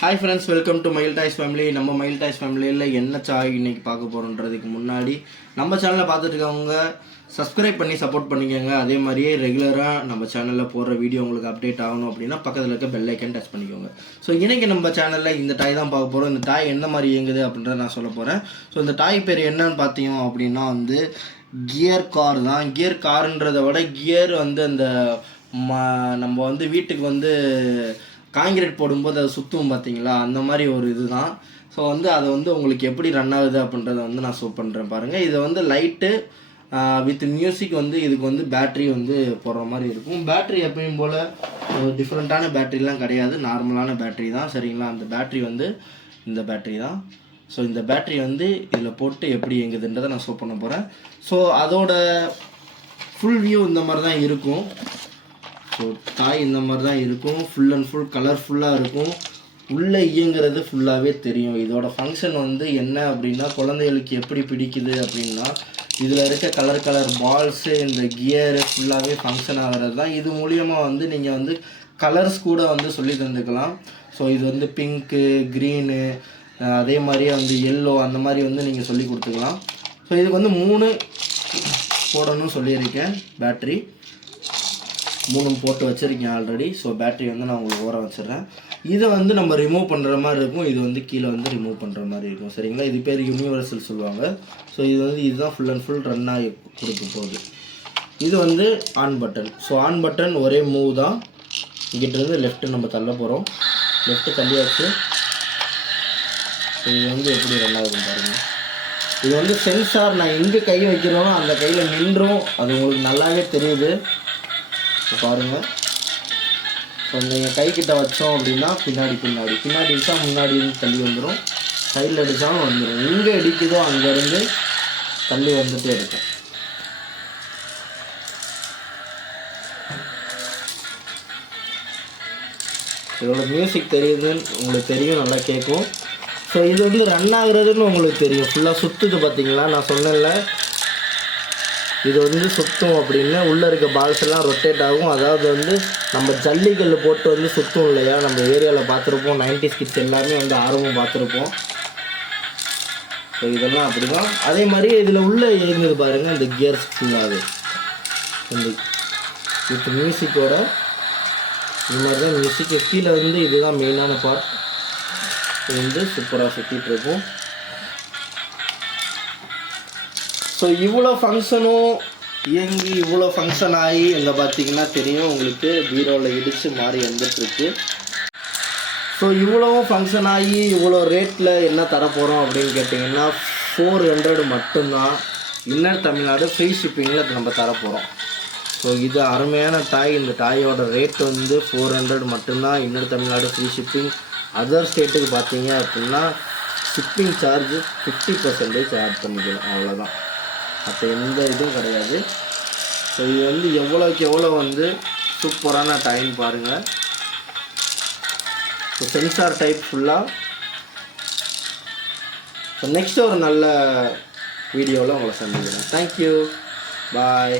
Hi friends, welcome to மயில் toys family. நம்ம மயில் டாய்ஸ் ஃபேமிலியில் என்ன சாய் இன்றைக்கி பார்க்க போகிறோன்றதுக்கு முன்னாடி நம்ம சேனலில் பார்த்துட்டு இருக்கவங்க சப்ஸ்கிரைப் பண்ணி சப்போர்ட் பண்ணிக்கோங்க. அதே மாதிரியே ரெகுலராக நம்ம சேனலில் போடுற வீடியோ உங்களுக்கு அப்டேட் ஆகணும் அப்படின்னா பக்கத்தில் இருக்க பெல் ஐக்கன் டச் பண்ணிக்கோங்க. ஸோ இன்றைக்கி நம்ம சேனலில் இந்த டாய் தான் பார்க்க போகிறோம். இந்த டாய் என்ன மாதிரி இயங்குது அப்படின்றத நான் சொல்ல போகிறேன். ஸோ இந்த டாய் பேர் என்னன்னு பார்த்தீங்க அப்படின்னா கியர் கார் தான். கியர் காருன்றதை விட கியர் அந்த நம்ம வீட்டுக்கு காங்கிரீட் போடும்போது அதை சுற்றும் பார்த்தீங்களா, அந்த மாதிரி ஒரு இது தான். ஸோ அதை உங்களுக்கு எப்படி ரன் ஆகுது அப்படின்றத நான் ஷோ பண்ணுறேன் பாருங்கள். இதை லைட்டு வித் மியூசிக் இதுக்கு பேட்ரி போடுற மாதிரி இருக்கும். பேட்ரி எப்பயும் போல் டிஃப்ரெண்ட்டான பேட்ரிலாம் கிடையாது, நார்மலான பேட்ரி தான். சரிங்களா, அந்த பேட்ரி இந்த பேட்ரி தான். ஸோ இந்த பேட்ரி இதில் போட்டு எப்படி எங்குதுன்றதை நான் ஷோ பண்ண போகிறேன். ஸோ அதோட ஃபுல் வியூ இந்த மாதிரி தான் இருக்கும். ஸோ டாய் இந்த மாதிரி தான் இருக்கும். ஃபுல் அண்ட் ஃபுல் கலர்ஃபுல்லாக இருக்கும். உள்ளே இயங்குறது ஃபுல்லாகவே தெரியும். இதோட ஃபங்க்ஷன் என்ன அப்படின்னா, குழந்தைகளுக்கு எப்படி பிடிக்குது அப்படின்னா, இதில் இருக்க கலர் பால்ஸு, இந்த கியரு ஃபுல்லாகவே ஃபங்க்ஷன் ஆகிறது தான். இது மூலியமாக நீங்கள் கலர்ஸ் கூட சொல்லி தந்துக்கலாம். ஸோ இது பிங்க்கு, க்ரீனு, அதே மாதிரியே எல்லோ, அந்த மாதிரி நீங்கள் சொல்லி கொடுத்துக்கலாம். ஸோ இதுக்கு 3 போடணும்னு சொல்லியிருக்கேன். பேட்ரி 3 போட்டு வச்சுருக்கேன் ஆல்ரெடி. ஸோ பேட்ரி நான் உங்களுக்கு ஓரம் வச்சிடுறேன். இதை நம்ம ரிமூவ் பண்ணுற மாதிரி இருக்கும். இது கீழே ரிமூவ் பண்ணுற மாதிரி இருக்கும். சரிங்களா, இது பேர் யூனிவர்சல் சொல்லுவாங்க. ஸோ இதுதான் ஃபுல் அண்ட் ஃபுல் ரன் ஆகி கொடுக்க போகுது. இது on button. So on button ஒரே மூவ் தான். இங்கிட்டிருந்து லெஃப்ட்டு நம்ம தள்ள போகிறோம். லெஃப்ட்டு தள்ளியாச்சு. ஸோ இது எப்படி ரன் ஆகுதுன்னு பாருங்கள். இது சென்சார். நான் எங்கே கை வைக்கிறோனோ அந்த கையில் நின்றும். அது உங்களுக்கு நல்லாவே தெரியுது. இப்போ பாருங்கள். ஸோ நீங்கள் கைக்கிட்ட வச்சோம் அப்படின்னா பின்னாடி வச்சா முன்னாடி தள்ளி வந்துடும். சைடில் அடித்தாலும் வந்துடும். எங்கே அடிக்குதோ அங்கேருந்து தள்ளி வந்துகிட்டே இருக்கும். இதோட மியூசிக் தெரியுதுன்னு உங்களுக்கு தெரியும், நல்லா கேட்கும். ஸோ இது ரன் ஆகுறதுன்னு உங்களுக்கு தெரியும். ஃபுல்லாக சுற்றுது பார்த்தீங்களா, நான் சொன்னேன்ல இது சுற்றும் அப்படின்னு. உள்ளே இருக்க பால்ஸ் எல்லாம் ரொட்டேட் ஆகும். அதாவது நம்ம ஜல்லிக்கல் போட்டு சுற்றும் இல்லையா, நம்ம ஏரியாவில் பார்த்துருப்போம். 90s கிட்ஸ் எல்லாமே ஆர்வம் பார்த்துருப்போம். ஸோ இதெல்லாம் அப்படி தான். அதே மாதிரி இதில் உள்ளே இயங்குது பாருங்கள். இந்த கியர்ஸ் ஃபுல்லாகவே வித் மியூசிக்கோட இந்த மாதிரி தான் மியூசிக்கு. கீழே இதுதான் மெயினான பார்ட். இது சூப்பராக சுற்றிட்டு இருக்கும். ஸோ இவ்வளோ ஃபங்க்ஷனும் இயங்கி இவ்வளோ ஃபங்க்ஷன் ஆகி எங்கே பார்த்தீங்கன்னா தெரியும் உங்களுக்கு, பீரோவில் இடித்து மாறி வந்துட்டுருக்கு. ஸோ இவ்வளவும் ஃபங்க்ஷன் ஆகி இவ்வளோ ரேட்டில் என்ன தரப்போகிறோம் அப்படின்னு கேட்டிங்கன்னா 400 மட்டும்தான். இன்னர் தமிழ்நாடு ஃப்ரீ ஷிப்பிங்கில் நம்ம தரப்போகிறோம். ஸோ இது அருமையான டாய். இந்த டாயோட ரேட் 400 மட்டும்தான். Inner Tamil Nadu free shipping. Other ஸ்டேட்டுக்கு பார்த்தீங்க அப்படின்னா ஷிப்பிங் சார்ஜ் 50% ஆட் பண்ணிக்கணும், அவ்வளோதான். அப்போ எந்த இதுவும் கிடையாது. ஸோ இது எவ்வளோக்கு எவ்வளோ சூப்பரான டைம் பாருங்கள். ஸோ சென்சார் டைப் ஃபுல்லாக. ஸோ நெக்ஸ்ட் ஒரு நல்ல வீடியோவில் உங்களை சந்திக்கிறேன். தேங்க்யூ, பாய்.